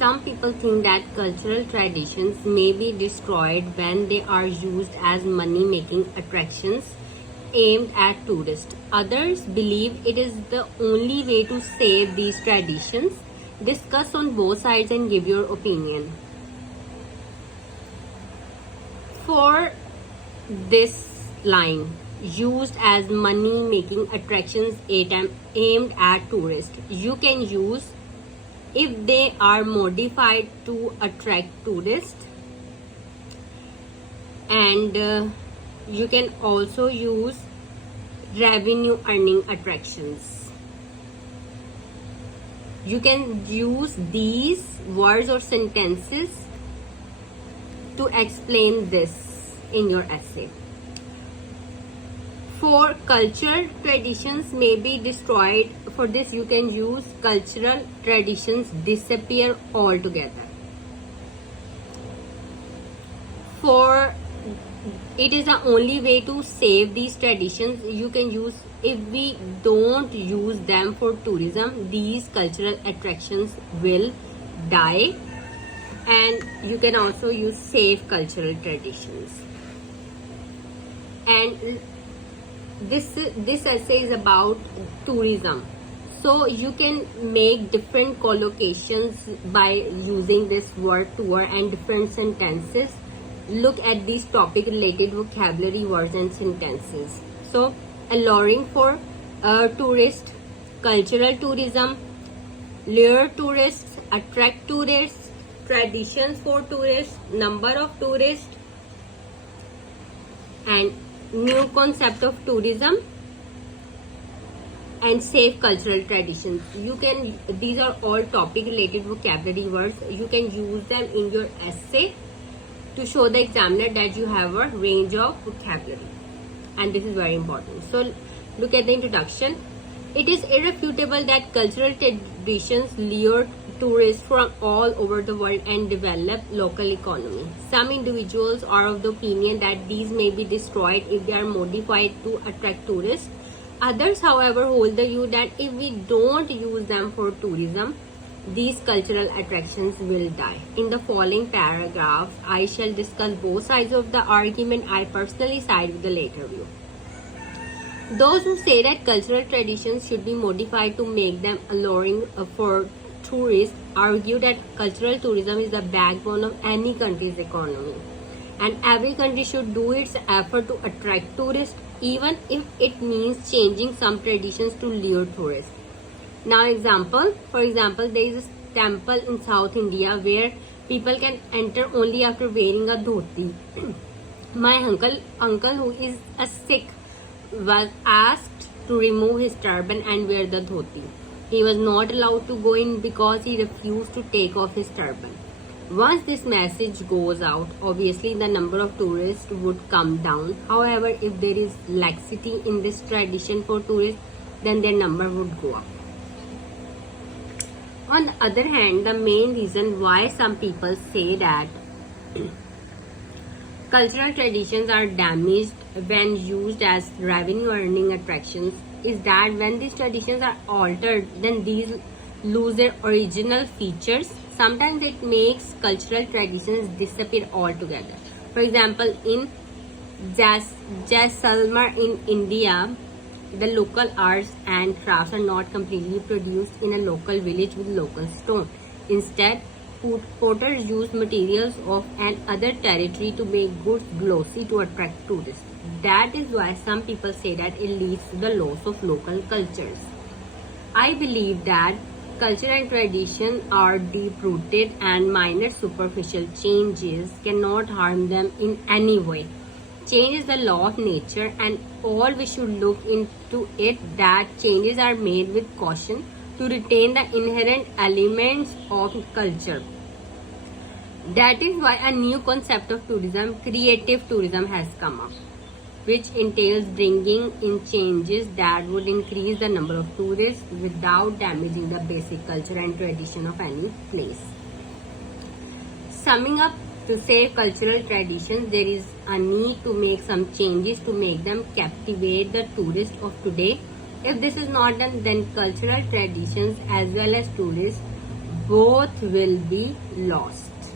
Some people think that cultural traditions may be destroyed when they are used as money-making attractions aimed at tourists. Others believe it is the only way to save these traditions. Discuss on both sides and give your opinion. For this line, used as money-making attractions aimed at tourists, you can use if they are modified to attract tourists, and you can also use revenue earning attractions. You can use these words or sentences to explain this in your essay. For cultural traditions may be destroyed, for this you can use cultural traditions disappear altogether. For it is the only way to save these traditions, you can use if we don't use them for tourism, these cultural attractions will die. And you can also use save cultural traditions. And this essay is about tourism, so you can make different collocations by using this word tour and different sentences. Look at these topic related vocabulary words and sentences. So alluring for tourists, cultural tourism, lure tourists, attract tourists, traditions for tourists, number of tourists, and new concept of tourism, and safe cultural traditions. You can, these are all topic related vocabulary words. You can use them in your essay to show the examiner that you have a range of vocabulary, and this is very important. So look at the introduction. It is irrefutable that cultural traditions lure tourists from all over the world and develop local economy. Some individuals are of the opinion that these may be destroyed if they are modified to attract tourists. Others, however, hold the view that if we don't use them for tourism, these cultural attractions will die. In the following paragraphs, I shall discuss both sides of the argument. I personally side with the latter view. Those who say that cultural traditions should be modified to make them alluring for tourists argue that cultural tourism is the backbone of any country's economy, and every country should do its effort to attract tourists, even if it means changing some traditions to lure tourists. Now for example, there is a temple in South India where people can enter only after wearing a dhoti. My uncle who is a Sikh was asked to remove his turban and wear the dhoti. He was not allowed to go in because he refused to take off his turban. Once this message goes out, obviously the number of tourists would come down. However, if there is laxity in this tradition for tourists, then their number would go up. On the other hand, the main reason why some people say that cultural traditions are damaged when used as revenue earning attractions is that when these traditions are altered, then these lose their original features. Sometimes it makes cultural traditions disappear altogether. For example, in Jaisalmer in India, the local arts and crafts are not completely produced in a local village with local stone. Instead, potters use materials of another territory to make goods glossy to attract tourists. That is why some people say that it leads to the loss of local cultures. I believe that culture and tradition are deep-rooted and minor superficial changes cannot harm them in any way. Change is the law of nature, and all we should look into it that changes are made with caution to retain the inherent elements of culture. That is why a new concept of tourism, creative tourism, has come up, which entails bringing in changes that would increase the number of tourists without damaging the basic culture and tradition of any place. Summing up, to save cultural traditions, there is a need to make some changes to make them captivate the tourists of today. If this is not done, then cultural traditions as well as tourists both will be lost.